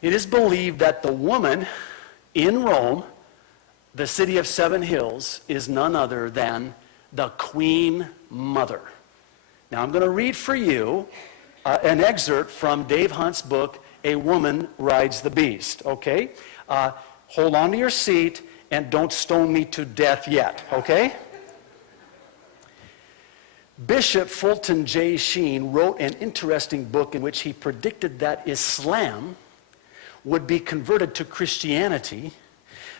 It is believed that the woman in Rome, the city of seven hills, is none other than the Queen Mother. Now I'm going to read for you an excerpt from Dave Hunt's book, A Woman Rides the Beast, okay? Hold on to your seat and don't stone me to death yet, okay? Bishop Fulton J. Sheen wrote an interesting book in which he predicted that Islam would be converted to Christianity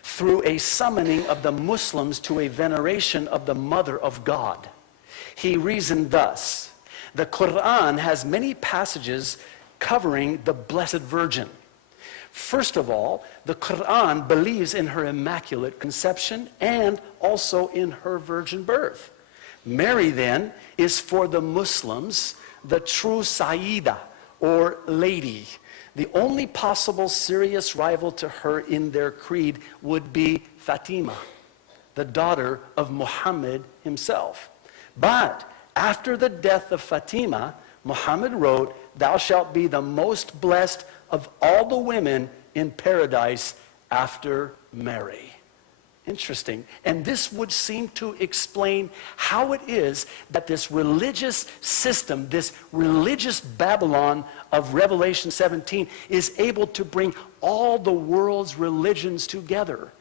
through a summoning of the Muslims to a veneration of the Mother of God. He reasoned thus: the Quran has many passages covering the Blessed Virgin. First of all, the Quran believes in her immaculate conception and also in her virgin birth. Mary, then, is for the Muslims the true Sayyida, or lady. The only possible serious rival to her in their creed would be Fatima, the daughter of Muhammad himself. But after the death of Fatima, Muhammad wrote, "Thou shalt be the most blessed of all the women in paradise after Mary." Interesting. And this would seem to explain how it is that this religious system, this religious Babylon of Revelation 17, is able to bring all the world's religions together.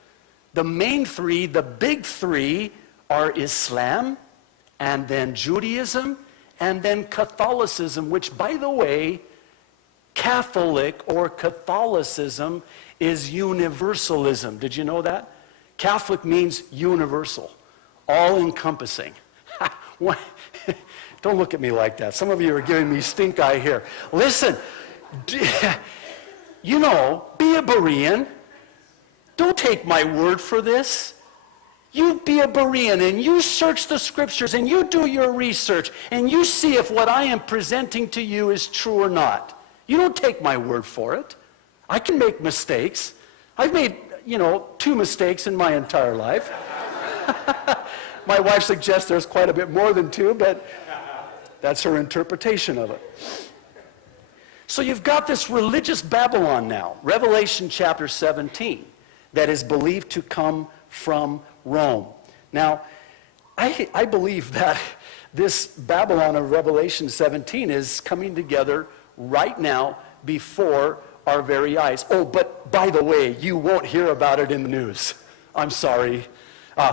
The main three, the big three, are Islam, and then Judaism, and then Catholicism, which, by the way, Catholic or Catholicism is universalism. Did you know that? Catholic means universal, all-encompassing. Don't look at me like that. Some of you are giving me stink eye here. Listen, you know, be a Berean. Don't take my word for this. You be a Berean and you search the scriptures and you do your research and you see if what I am presenting to you is true or not. You don't take my word for it. I can make mistakes. I've made 2 mistakes in my entire life. My wife suggests there's quite a bit more than 2, but that's her interpretation of it. So you've got this religious Babylon now, Revelation chapter 17, that is believed to come from Rome. Now, I believe that this Babylon of Revelation 17 is coming together right now before our very eyes. Oh, but by the way, you won't hear about it in the news. I'm sorry.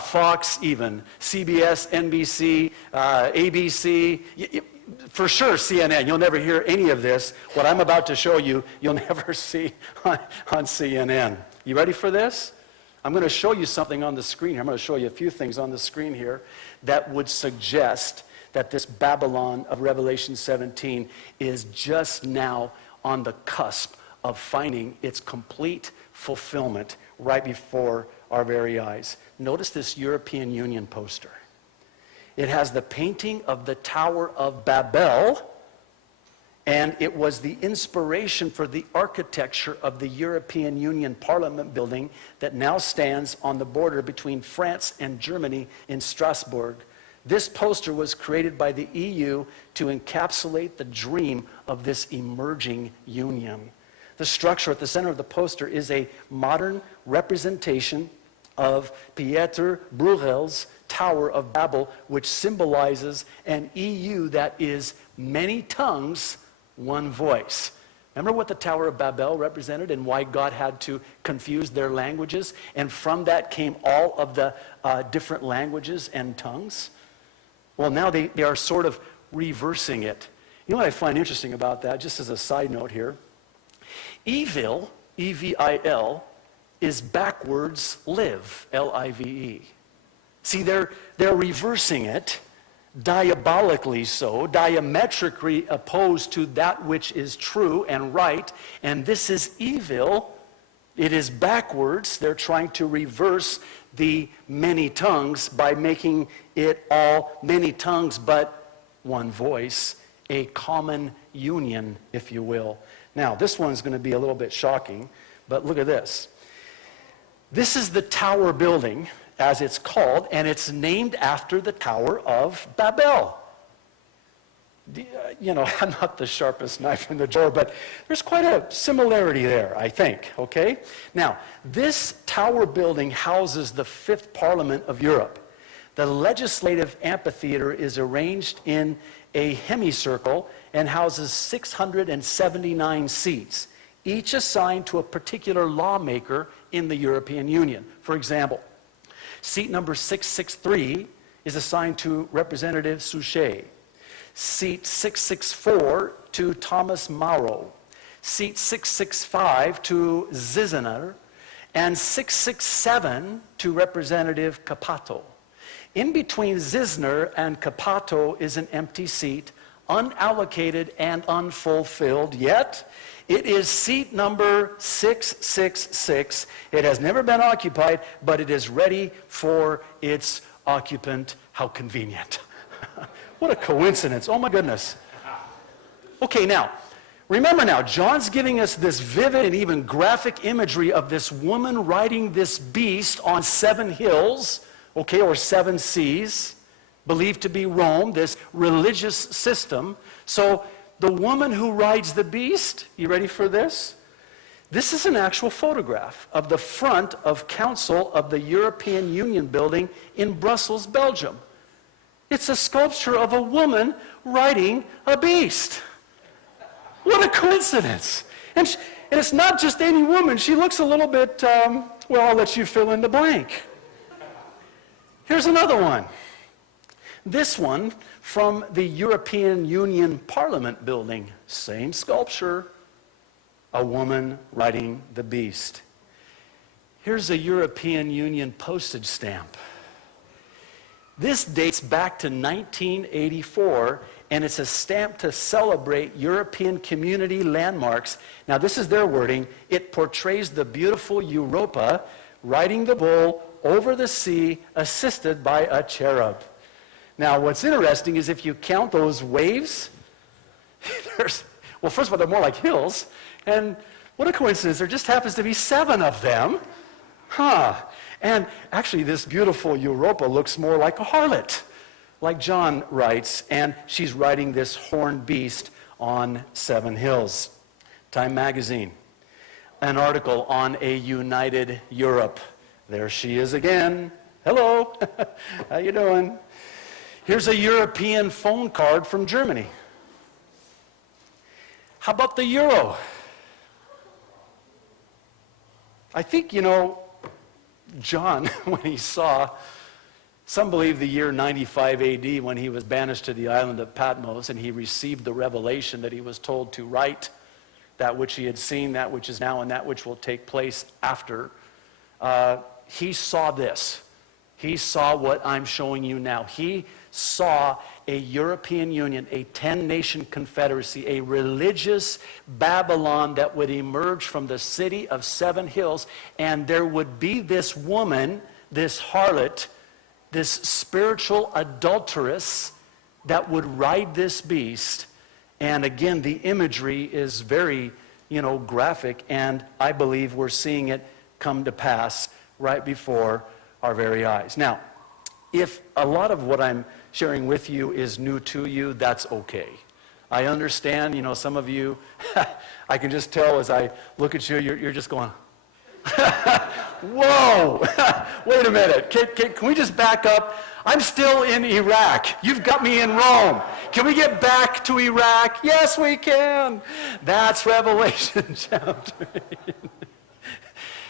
Fox even, CBS, NBC, ABC, for sure CNN. You'll never hear any of this. What I'm about to show you, you'll never see on CNN. You ready for this? I'm going to show you something on the screen here. I'm going to show you a few things on the screen here that would suggest that this Babylon of Revelation 17 is just now on the cusp of finding its complete fulfillment right before our very eyes. Notice this European Union poster. It has the painting of the Tower of Babel, and it was the inspiration for the architecture of the European Union Parliament building that now stands on the border between France and Germany in Strasbourg. This poster was created by the EU to encapsulate the dream of this emerging union. The structure at the center of the poster is a modern representation of Pieter Bruegel's Tower of Babel, which symbolizes an EU that is many tongues, one voice. Remember what the Tower of Babel represented and why God had to confuse their languages? And from that came all of the different languages and tongues? Well, now they are sort of reversing it. You know what I find interesting about that, just as a side note here? Evil, E-V-I-L, is backwards live, L-I-V-E. See, they're reversing it, diabolically so, diametrically opposed to that which is true and right, and this is evil. It is backwards. They're trying to reverse the many tongues by making it all many tongues but one voice, a common union, if you will. Now, this one's going to be a little bit shocking, but look at this. This is the tower building, as it's called, and it's named after the Tower of Babel. I'm not the sharpest knife in the drawer, but there's quite a similarity there, I think, okay? Now, this tower building houses the Fifth Parliament of Europe. The legislative amphitheater is arranged in a hemicycle and houses 679 seats, each assigned to a particular lawmaker in the European Union. For example, seat number 663 is assigned to Representative Suchet. Seat 664 to Thomas Mauro. Seat 665 to Ziziner. And 667 to Representative Cappato. In between Zizner and Cappato is an empty seat, unallocated and unfulfilled, yet it is seat number 666. It has never been occupied, but it is ready for its occupant. How convenient. What a coincidence. Oh my goodness. Okay, now, remember now, John's giving us this vivid and even graphic imagery of this woman riding this beast on 7 hills, okay, or 7 seas, believed to be Rome, this religious system. So the woman who rides the beast, you ready for this? This is an actual photograph of the front of Council of the European Union building in Brussels, Belgium. It's a sculpture of a woman riding a beast. What a coincidence. And it's not just any woman. She looks a little bit, well, I'll let you fill in the blank. Here's another one. This one from the European Union Parliament building. Same sculpture. A woman riding the beast. Here's a European Union postage stamp. This dates back to 1984, and it's a stamp to celebrate European community landmarks. Now, this is their wording. It portrays the beautiful Europa riding the bull over the sea, assisted by a cherub. Now, what's interesting is if you count those waves, well, first of all, they're more like hills, and what a coincidence, there just happens to be 7 of them. And actually, this beautiful Europa looks more like a harlot, like John writes, and she's riding this horned beast on 7 hills. Time magazine, an article on a united Europe. There she is again. Hello, how you doing? Here's a European phone card from Germany. How about the euro? I think, John, when he saw, some believe the year 95 AD, when he was banished to the island of Patmos and he received the revelation that he was told to write that which he had seen, that which is now, and that which will take place after, he saw this. He saw what I'm showing you now. He saw a European Union, a 10-nation confederacy, a religious Babylon that would emerge from the city of 7 hills, and there would be this woman, this harlot, this spiritual adulteress that would ride this beast. And again, the imagery is very, graphic, and I believe we're seeing it come to pass right before our very eyes. Now, if a lot of what I'm sharing with you is new to you, that's okay. I understand, some of you, I can just tell as I look at you, you're just going, whoa, wait a minute, can we just back up? I'm still in Iraq. You've got me in Rome. Can we get back to Iraq? Yes, we can. That's Revelation chapter 8.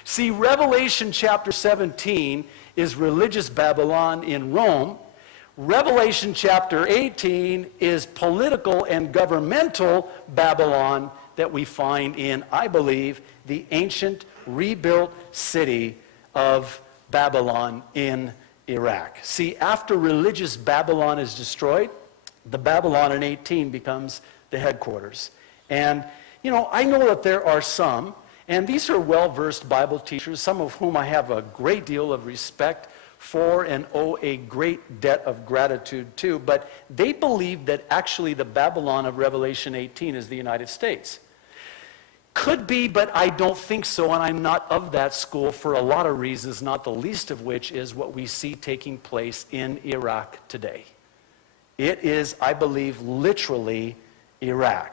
See, Revelation chapter 17 is religious Babylon in Rome. Revelation chapter 18 is political and governmental Babylon that we find in, I believe, the ancient rebuilt city of Babylon in Iraq. See, after religious Babylon is destroyed, the Babylon in 18 becomes the headquarters. And, I know that there are some, and these are well-versed Bible teachers, some of whom I have a great deal of respect for and owe a great debt of gratitude to, but they believe that actually the Babylon of Revelation 18 is the United States. Could be, but I don't think so, and I'm not of that school for a lot of reasons, not the least of which is what we see taking place in Iraq today. It is, I believe, literally Iraq.